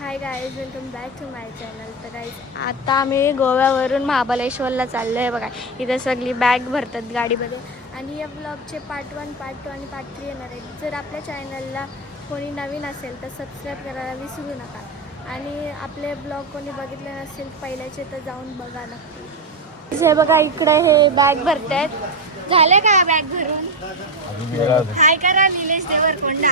High guys, welcome back to my channel. तर guys आता आम्ही गोव्यावरून महाबळेश्वरला चाललो आहे. बघा इथे सगळी बॅग भरतात गाडीमध्ये आणि या ब्लॉगचे पार्ट 1, पार्ट 2 आणि पार्ट 3 येणार आहेत. जर आपल्या चॅनलला कोणी नवीन असेल तर सबस्क्राईब करायला विसरू नका आणि आपले ब्लॉग कोणी बघितले नसेल पहिल्याचे तर जाऊन बघा नक्की. हे बघा इकडे हे बॅग भरत आहेत. झाले का बॅग भरून? हाय करा निलेश देवरकोंडा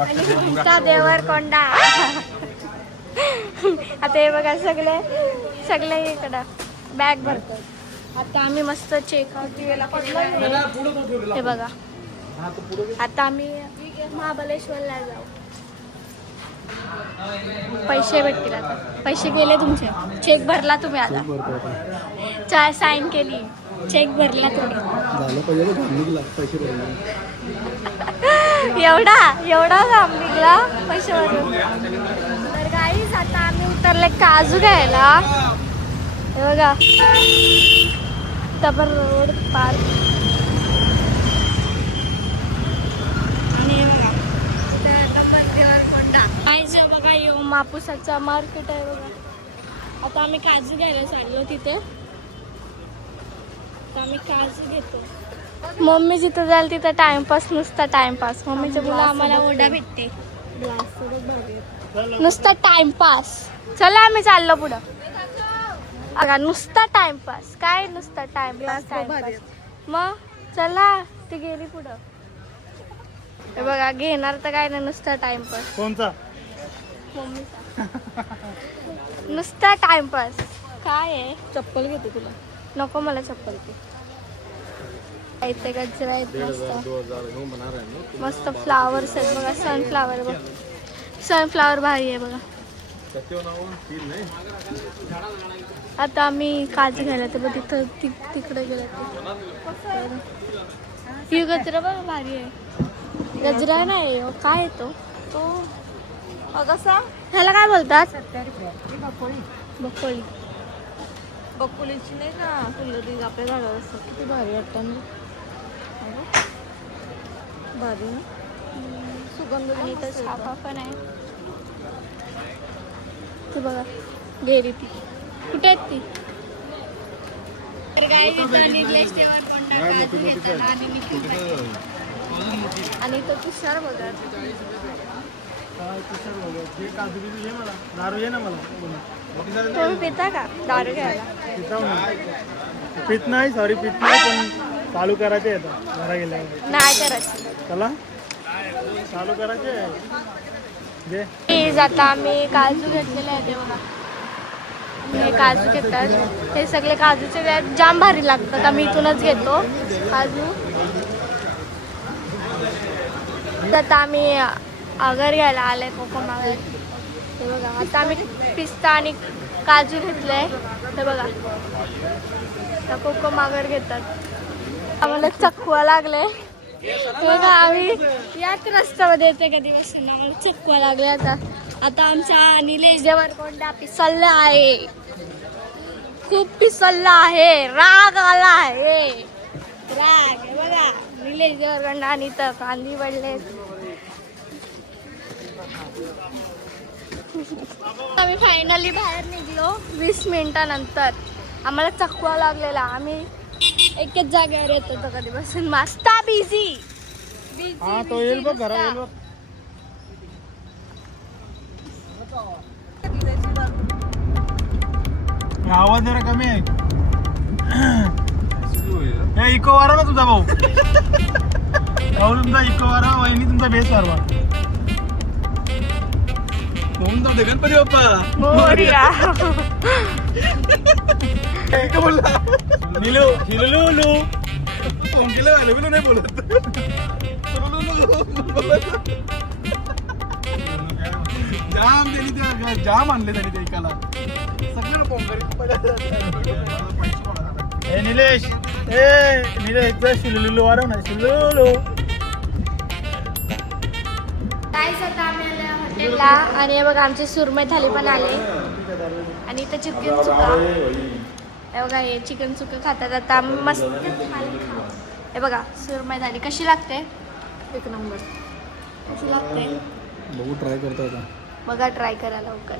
आणि तुमचा देवरकोंडा. आता हे बघा सगळे इकडं बॅग भरतात. आता आम्ही मस्त चेकआउट हे बघा. आता आम्ही महाबळेश्वरला जाऊ. पैसे भेटतील आता. पैसे गेले तुमचे. चेक भरला तुम्ही आता. साईन केली. चेक भरला तुम्ही. झालं पाहिजे पैसे भरले. एवढा काम निघला पैसे भरून. तर गाईस आता आम्ही उतरले काजू घ्यायला. हे बघा टबर रोड पार्क आणि हे बघा देवरकोंडा. बघा यो मापुसाचा मार्केट आहे बघा. आता आम्ही काजू घ्यायला चाललो तिथे. आम्ही काजू घेतो. मम्मी जिथं जाईल तिथं टाइमपास, नुसता टाइमपास. मम्मीच्या मुलं आम्हाला ओढा भेटते. नुसता टाइमपास. चला आम्ही चाललो पुढं. अगं नुसता टाइमपास काय, नुसता टाइमपास. मग चला ती गेली पुढं. हे बघा घेणार तर काय नाही, नुसता टाइमपास. कोणता? मम्मीचा. नुसता टाइमपास काय आहे. चप्पल घेते तुला. नको मला चप्पल. ते गजरा आहेत मस्त फ्लावर्स आहेत बघा. सनफ्लावर बघ. सनफ्लावर भारी आहे बघा. आता आम्ही काजू घ्यायला तर बघ तिथं तिकडे गेलं. ही गजरा बघ भारी आहे. गजरा नाही काय येतो तो कसा, ह्याला काय बोलतात? बकोळी. बकुलीची नाही का फुलं आपल्या झाडावर असतात. किती भारी वाटतं ना. भारी ना. सुगंध आणि तर छापा पण आहे. ते बघा गेली ती. कुठे आहेत ती? आणि तो तुषार बघा. दारू ये ना मला. तुम्ही पिता का दारू घ्यायला? पित नाही, सॉरी पित नाही, पण चालू करायचे आता घरा गेल्यावर. नाही करायची. चला चालू करायचे. आता आम्ही काजू घेतलेले आहे ते बघा. हे काजू घेतात. हे सगळे काजूचे व्याज जाम भारी लागतात. आम्ही इथूनच घेतो काजू. आता आम्ही आगर घ्यायला आले कोकम आगर. हे बघा आता आम्ही पिस्ता आणि काजू घेतलंय. हे बघा त्या कोकम आगर घेतात. आम्हाला चकवा लागले बघा. आम्ही याच रस्त्यामध्ये येते कधीपासून. आम्हाला चकवा लागले. आता आमचा निलेश देवरकोंडा पिसलला आहे. खूप पिसलला आहे. राग आला आहे. राग बघा. निलेश देवरकोंडा आणि तर कांदी पडले. आम्ही फायनली बाहेर निघलो 20 मिनिटानंतर. आम्हाला चकवा लागलेला. आम्ही एकच जागेवर येत होतो कधीपासून. मस्त बिझी. हा तो येईल बघ घरा येईल बघ. आवाज जरा कमी आहे. इको वारा ना तुझा भाऊ. तुमचा इको वारा, वहिनी तुमचा बेस वारवा. म्हणून गणपती बाप्पा मोरया. बोलला निलू हिलू ओंकीला विलू नाही बोलत. जाम त्यांनी जाम आणले त्यांनी ते एकाला सगळं निलेश. निलेश शिलू वारव ना शिलू. आता आम्ही आले हॉटेलला आणि हे बघा आमचे सुरमई थाली पण आले. आणि इथं चिकन सुका. हे बघा हे चिकन सुकं खातात. आता आम्ही मस्त थाली खाऊ. हे बघा सुरमई थाली कशी लागते. एक नंबर. कशी लागते बघू ट्राय करता होता. बघा ट्राय करा लवकर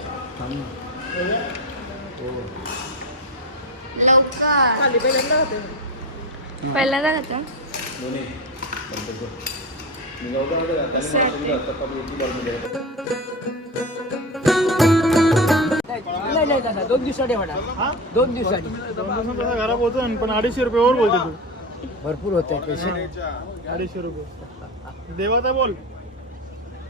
लवकर. खाली पहिल्यांदा होते. पहिल्यांदा खातो. नाही दादा 2 दिवसांनी म्हणा. 2 दिवसांनी घरा पोहोचतो पण 250 रुपयावर बोलते तू. भरपूर होते पैसे. 250 रुपये देवाचा बोल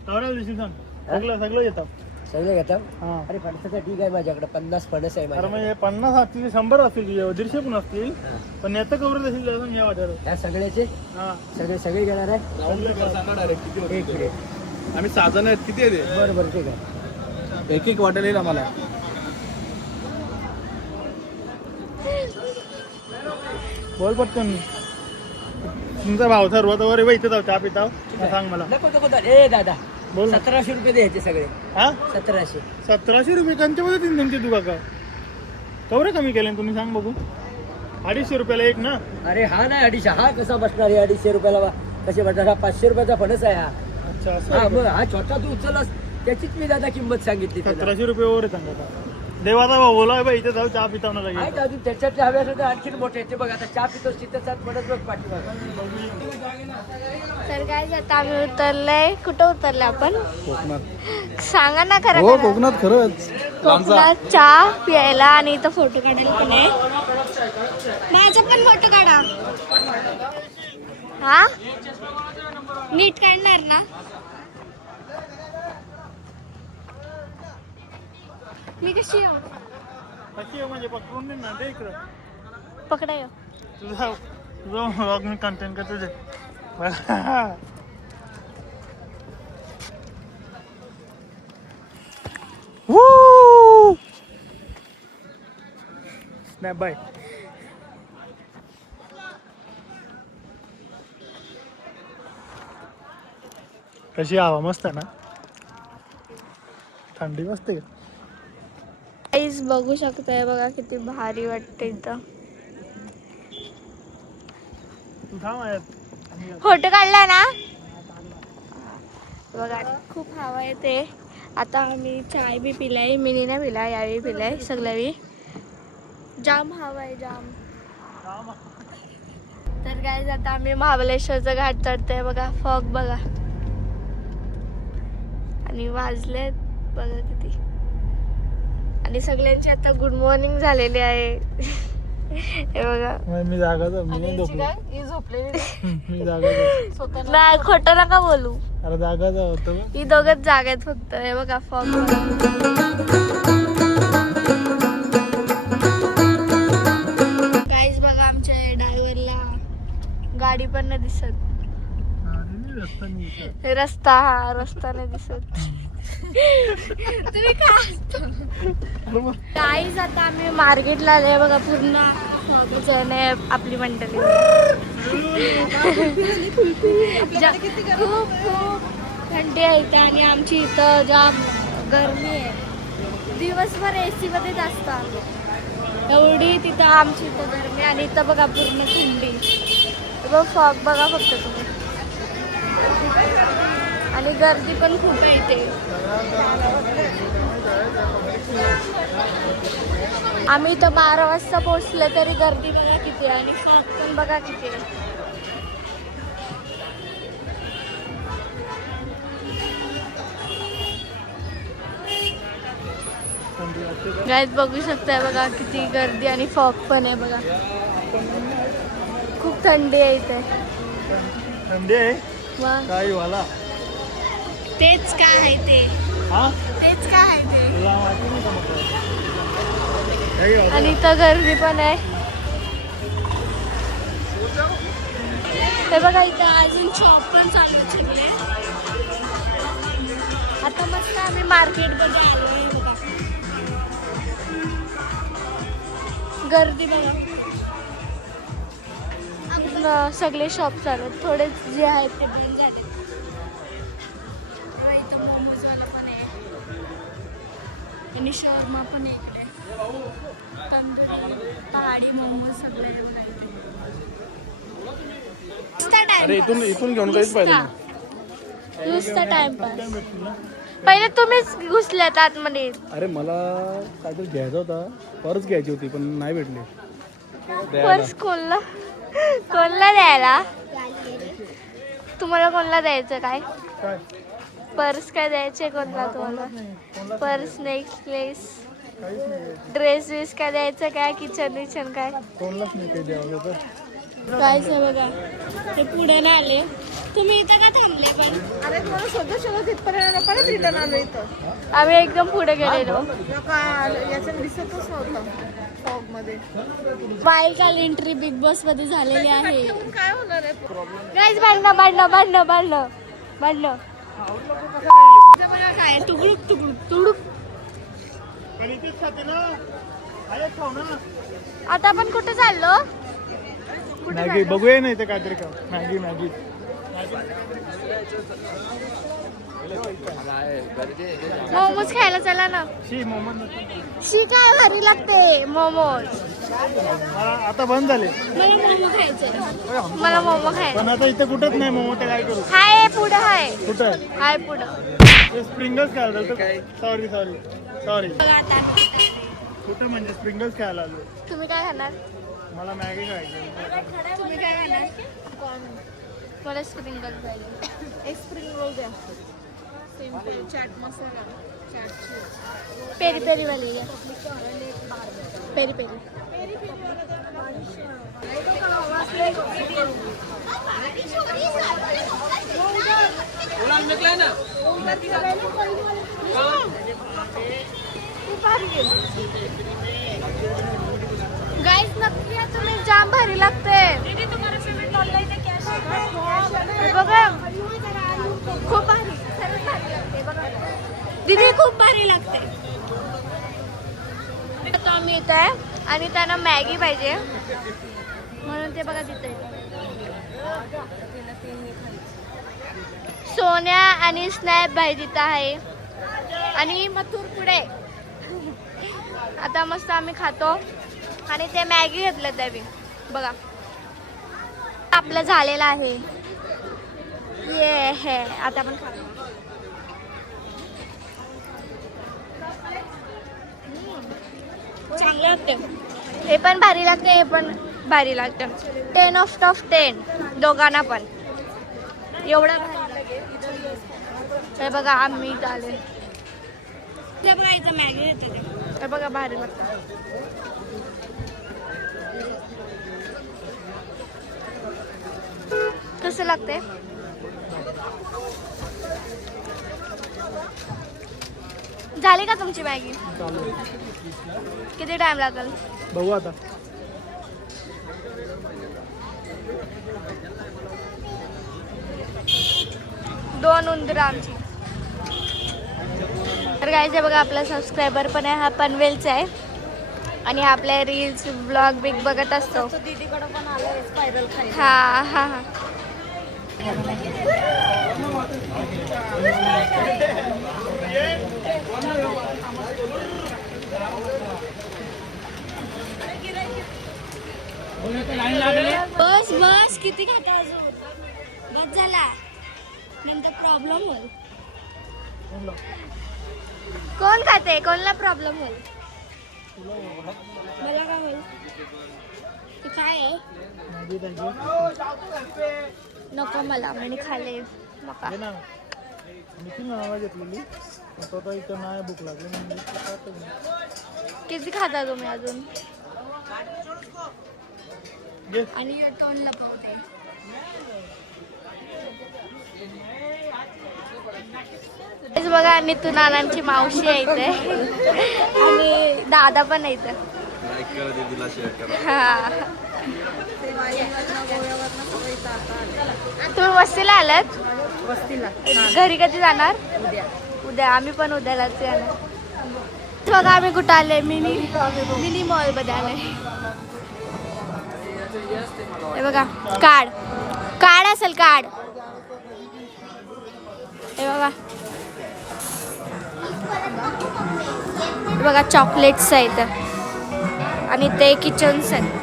कावना दिवशी सांग. सगळं येतात सगळे घेतात. हा. अरे फणसाचं ठीक आहे माझ्याकडे 50 फणस आहे अरे माझ्याकडे. म्हणजे 50 असतील 100 असतील तुझ्या 150 पण असतील पण नेतं कवरेज असेल अजून या वाट्यावर. त्या सगळ्याचे हा सगळे घेणार आहे. एक मिनिट. आम्ही 6 जण आहेत. किती आहे ते? बरं ठीक आहे. एक वाटेल येईल आम्हाला. बोल पटकन. तुमचा भाव ठरवा वर इथे जाऊ चहा पिताव सांग मला. नको ए दादा बोल ना. 1700 रुपये द्यायचे सगळे. हा 1700. 1700 रुपये कंच्यामध्ये तीन तुमचे तू काका कवरे कमी केले तुम्ही सांग बघू. 250 रुपयाला एक ना. अरे हा नाही 250. हा कसा बसणार आहे 250 रुपयाला? कसे बसणार? हा 500 रुपयाचा फणस आहे हा. अच्छा हा असं मग हा छोटा तू उचललास त्याचीच मी दादा किंमत सांगितली तुला. 1700 रुपये वर आहे सांगा. देवाचा भाऊ बोला बाई इथे जाऊ चहा पिताव ना आहे लगेच. अजून त्याच्यातले हवे असेल तर आणखीन मोठे येते बघ. आता चहा पितोस तिथं चाल पडत बघ पाठीमागं. तर काय आता आम्ही उतरलंय. कुठं उतरलं आपण कोकणात. सांगा ना खरं हो खरं. कोकणात खरंच. कोकणात चहा प्यायला आणि इथं फोटो काढायला पण आहे. माझा पण फोटो काढा. हा नीट काढणार ना. मी कशी येऊ? कशी आहे म्हणजे पकडून दे ना. दे इकडं पकडा येऊ. तुझा व्लॉग मी कंटेंट का तुझे. Snap bye. कशी हवा मस्त आहे ना. थंडी मस्त आहे. गाईज बघू शकताय बघा किती भारी वाटते इथं. तू थांब यार. फोटो काढला ना बघा. खूप हवा येते. आता आम्ही चाय बी पिलाय. मिनी नाही पिलाय यावेळी पिलाय सगळ्यावी. जाम हवा आहे जाम. तर काय आता आम्ही महाबळेश्वरचा घाट चढतोय बघा. फॉग बघा आणि वाजले बघा किती. आणि सगळ्यांची आता गुड मॉर्निंग झालेली आहे. हे बघा. मी जागा मी नाही झोपलो. ही झोपलेली मी जागा नाही खोटं नका बोलू. अरे जागा होतं. ही दोघच जागा आहेत फक्त. हे बघा फॉग. काहीच बघा आमच्या ड्रायव्हरला गाडी पण नाही दिसत. रस्ता नाही दिसत. तुम्ही काय काहीच आता आम्ही मार्केटला आले बघा. पूर्ण आपली मंडळी खूप थंडी आहे इथं. आणि आमची इथं जाम गरमी आहे. दिवसभर AC मध्येच असतं एवढी तिथं आमची इथं गरमी. आणि इथं बघा पूर्ण थंडी. बघ फॉग बघा फक्त तुम्ही. आणि गर्दी पण खूप आहे इथे. आम्ही इथं 12 वाजता पोहोचले तरी गर्दी बघा किती आहे. आणि फॉग पण बघा किती आहे. गाईज बघू शकताय बघा किती गर्दी आणि फॉग पण आहे बघा. खूप थंडी आहे इथे. थंडी आहे मग काय वाला. तेच काय आहे ते. हा तेच काय आहे ते. तुला माहिती नाही का म्हटलं. काय होतं? आणि इथं गर्दी पण आहे. हे बघा इथं अजून शॉप पण चालू आहेत सगळे. आता मस्त आम्ही मार्केटमध्ये आलोय बघा. गर्दी बघा. सगळे शॉप चालू आहेत. थोडे जे आहेत ते बंद झाले. इथं मोमोजवाला पण आहे आणि शर्मा पण आहे इकडे. तंदुरी पहाडी मोमोज सगळे आहे बघा इथे. नुसता अरे टाइमपास. इथून घेऊन काहीच पाहिजे. नुसता टाइमपास. पहिले तुम्हीच घुसल्यात आतमध्ये. अरे मला काहीतरी घ्यायचा होता, पर्स घ्यायची होती पण नाही भेटली. पर्स कोणला द्यायला? तुम्हाला कोणला द्यायचं काय? काय पर्स काय द्यायचे कोणला तुम्हाला? पर्स, नेकलेस, काहीच नाही, ड्रेस वेस काय द्यायचं काय? किचन विचन काय? कोणलाच नाही काही द्यावं होतं. कायच बघा ते पुढे नाही आले. तुम्ही इथं का थांबले पण? अरे तुम्हाला शोधत तिथपर्यंत परत रिटर्न आलो इथं. आम्ही एकदम पुढे गेलेलो. याच्यात दिसतच नव्हतं फॉग मध्ये. वाईल्ड एंट्री बिग बॉस मध्ये झालेली आहे. काय होणार आहे? गाईज भांडणं काय तुकडुक तुकडुक. आणि तेच खाते ना, आहे खाऊ ना. आता आपण कुठे चाललो? मॅगी बघूया नाही ते काहीतरी का. मॅगी मोमोज खायला चला ना. शी मोमोज शी काय भारी लागते मोमोज. मला आता बंद झाले. मला मोमो खायला. पण आता इथे कुठंच नाही मोमो, ते काय करू? हाय पुढं हाय. कुठं हाय पुढं. स्प्रिंगल्स खायला आलो. सॉरी बघा आता. कुठं म्हणजे स्प्रिंगल्स खायला आलो. तुम्ही काय खाणार? मला मॅगी खायची. तुम्ही काय खाणार? मला स्प्रिंगल पाहिजे. एक स्प्रिंग रोल द्या. सिंपल चाट मसाला, चाट चीज. पेरी पेरी वाली घ्या. Peri peri. गाईस नक्की या तुम्ही, जाम भारी लागते. बघा खूप भारी, खरंच भारी लागते. बघा दीदी खूप भारी लागते. आता आम्ही इथं आहे आणि त्यांना मॅगी पाहिजे म्हणून ते बघा तिथे. सोन्या आणि स्नॅप भाई तिथं आहे आणि मथुर पुढे. आता मस्त आम्ही खातो आणि ते मॅगी घेतलं त्यावी. बघा आपलं झालेलं आहे. ये हे आता आपण खातो. चांगलं लागते. हे पण भारी लागते, हे पण भारी लागतं. 10/10 दोघांना पण. एवढं भारी लागते. हे बघा आम्ही आले. हे बघा इथं मॅगी येते. हे बघा भारी लागतं. कसं लागते? झाली का तुमची मॅगी? किती टाइम लागेल? बघू आता. दोन उंदरं आमची. तर गाईज बघा आपला सबस्क्रायबर पण आहे, हा पनवेलचा आहे आणि हा आपल्या रील्स ब्लॉग बिग बघत असतो. दीदीकडे पण आलं स्पायरल खायला. हा हा हा. बस बस किती खाता अजून? बस झाला, नंतर प्रॉब्लेम होईल. कोण खाते? कोणला प्रॉब्लेम होईल? मला काय होईल? ते काय आहे? नको मला, मी खाले. नका. इथं नाही भूक लागली. किती खाता तुम्ही अजून? आणि तोंड लपवते. बघा नितू नानांची मावशी आहे इथे आणि दादा पण आहे इथे. हा तुम्ही वस्तीला आलात? वस्तीला घरी कधी जाणार? उद्या. आम्ही पण उद्यालाच जाणार. बघा आम्ही कुठं आले? मिनी मॉल मध्ये आले. हे बघा कार्ड असेल कार्ड. हे बघा बघा चॉकलेट्स आहेत आणि ते किचन्स आहेत.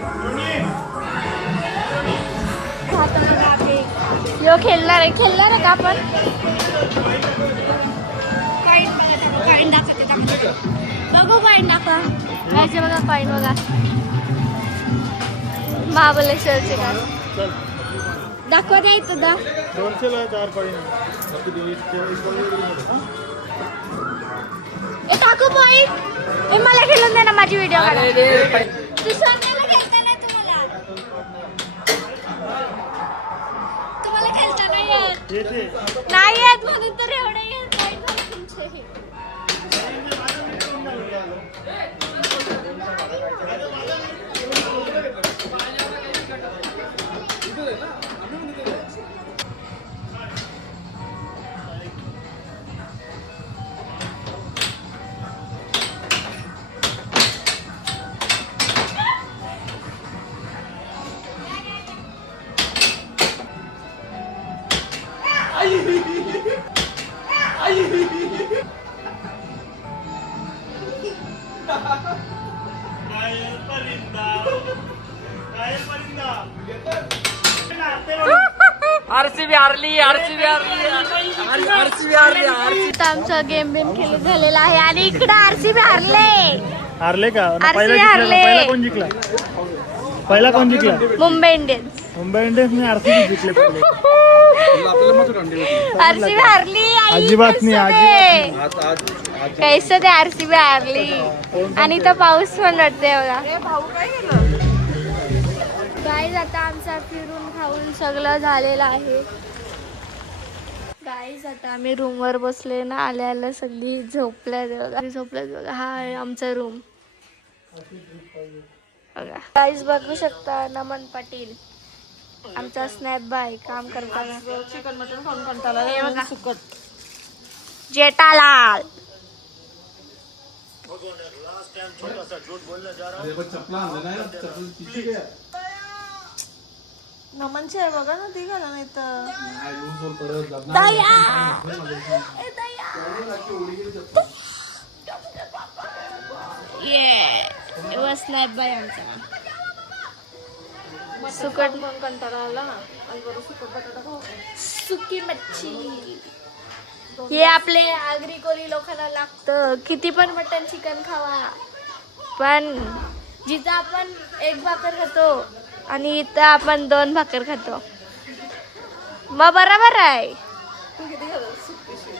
यो खेळणार आहे का आपण? बघू कॉईन दाखवा. याचे बघा कॉईन बघा. महाबलेश्वरचे का चल दाखवा द्या इथं दा. 200 ला 4 कॉईन. ए टाकू पॉईंट. ए मला खेळून दे ना माझी व्हिडिओ काढा. तू सोन्याला खेळता नाही तुम्हाला खेळता नाही येत. नाही येत म्हणून तर एवढे येत नाही तुमचे. आरसीबी हारली आरसीबी आमचा गेम बिम खेळून झालेला आहे आणि इकडे आरसीबी हारले. हारले का? RCB पहिला हारले. पहिला कोण जिंकला? पहिला कोण जिंकला? मुंबई इंडियन्स. मुंबई इंडियन्सने आरसीबी जिंकले पहिले. आरसीबी हारली. आई, अजिबात कैसे नाही, दे? कैसे ते आरसीबी हारली आणि तो पाऊस पण वाटते बघा. भाऊ काय केलं? गाईज आता आमचा फिरून खाऊन सगळं झालेलं आहे. गाईज आता आम्ही रूमवर बसले ना. आल्या सगळी झोपल्यात बघा. हा आहे आमचा रूम बघा. गाईज बघू शकता नमन पाटील आमचा स्नॅप बाय काम करताना. चिकन मटन खाऊन कंटाळा हे बघा. सुकट. जेठालाल नमनची आहे बघा ना ती घाला नाही तर. दया. ए, दया. ये बस स्नॅप बाय आमचा. सुकट पण कंटाळा आला ना. आणि बरं सुकट बटाटा खाऊ. सुकी मच्छी. हे आपले आगरी कोळी लोकांना लागतं. किती पण मटन चिकन खावा पण जिथं आपण एक भाकर खातो आणि इथं आपण 2 भाकर खातो मग बरोबर आहे. तू किती घालत सुकटीशी?